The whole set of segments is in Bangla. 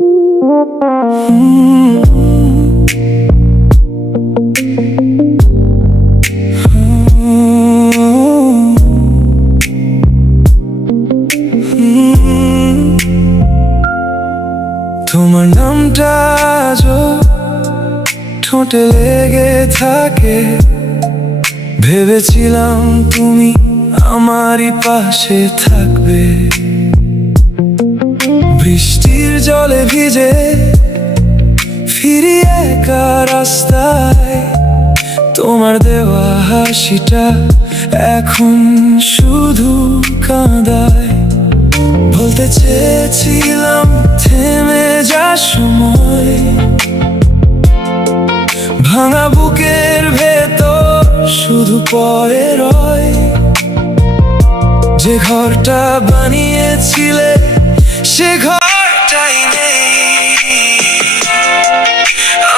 তোমার নামটা আজও ঠোঁটে লেগে থাকে, ভেবেছিলাম তুমি আমারই পাশে থাকবে। বৃষ্টির জলে ভিজে ফিরি একা রাস্তায়, তোমার দেওয়া হাসিটা এখন শুধু কাঁদায়। বলতে চেয়েছিলাম থেমে যা সময়, ভাঙা বুকের ভেতর শুধু পড়ে রয়। যে ঘরটা বানিয়েছিলে সে ঘরটাই নেই,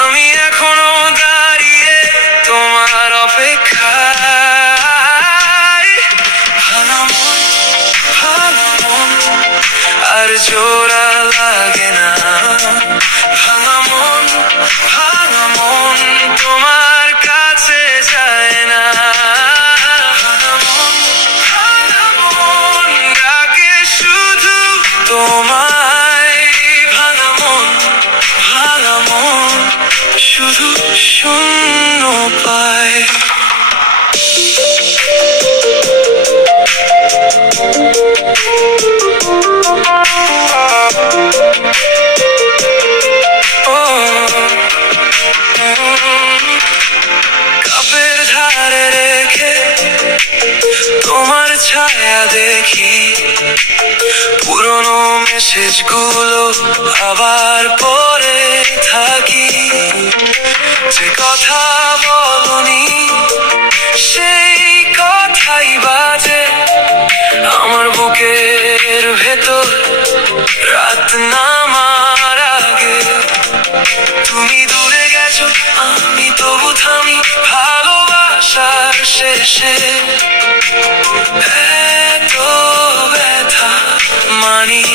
আমি এখনো দাঁড়িয়ে তোমার অপেক্ষায়। ভাঙা মন, ভাঙা মন আর জোড়া লাগে না। ভাঙা মন, ভাঙা মন তোমার কাছে যায় না। ভাঙা মন, ভাঙা মন ডাকে শুধু তোমায়। ভাঙা মন, ভাঙা মন শুধু শূন্য পায়। কাপের ধারে রেখে তোমার ছায়া দেখি, পুরনো মেসেজ গুলো আবার পড়ে থাকি। যে কথা বলনি সেই কথাই বাজে আমার বুকের ভেতর রাত নামার আগে। তুমি দূরে গেছো, আমি তবু থামি ভালোবাসার শেষে। এত ব্যথা মানি,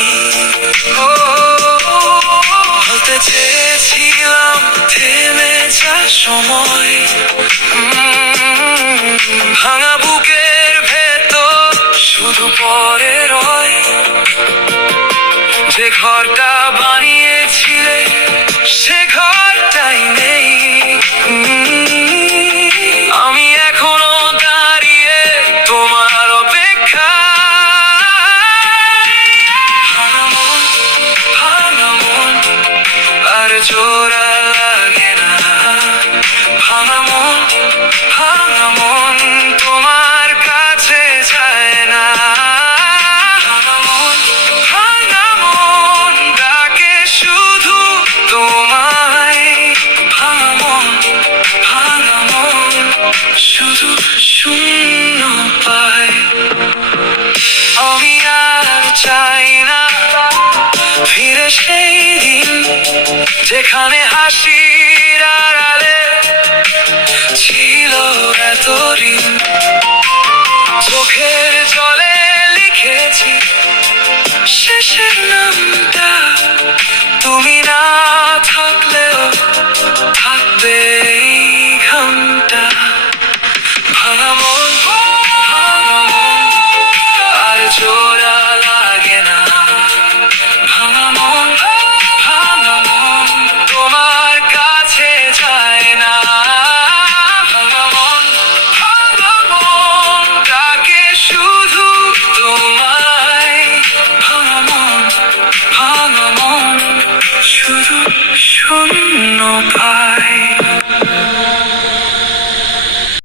বলতে চেয়েছিলাম থেমে যা সময়, ভাঙা বুকের ভেতর শুধু পড়ে রয়। যে ঘরটা বানিয়েছিলে সে ঘরটাই নেই, আমি এখনো দাঁড়িয়ে তোমার অপেক্ষায়। ভাঙা মন, ভাঙা মন আর জোড়া লাগে না। ভাঙা মন, ভাঙা মন তোমার কাছে যায় না। ভাঙা মন, ভাঙা মন ডাকে শুধু তোমায়। ভাঙা মন, ভাঙা মন শুধু শূন্য পায়। আমি আর চাই না ফিরে সেই দিন যেখানে হাসির আড়ালে ছিল এত ঋণ। চোখের জলে লিখেছি শেষের নামটা, তুমি না থাকলেও থাকবে এই ঘামটা। ভাঙা মন, ভাঙা মন আর জোড়া লাগে না। ভাঙা মন, ভাঙা মন তোমার কাছে যায় না। ভাঙা মন, ভাঙা মন ডাকে শুধু তোমায়। ভাঙা মন, ভাঙা মন শুধু শূন্য পায়।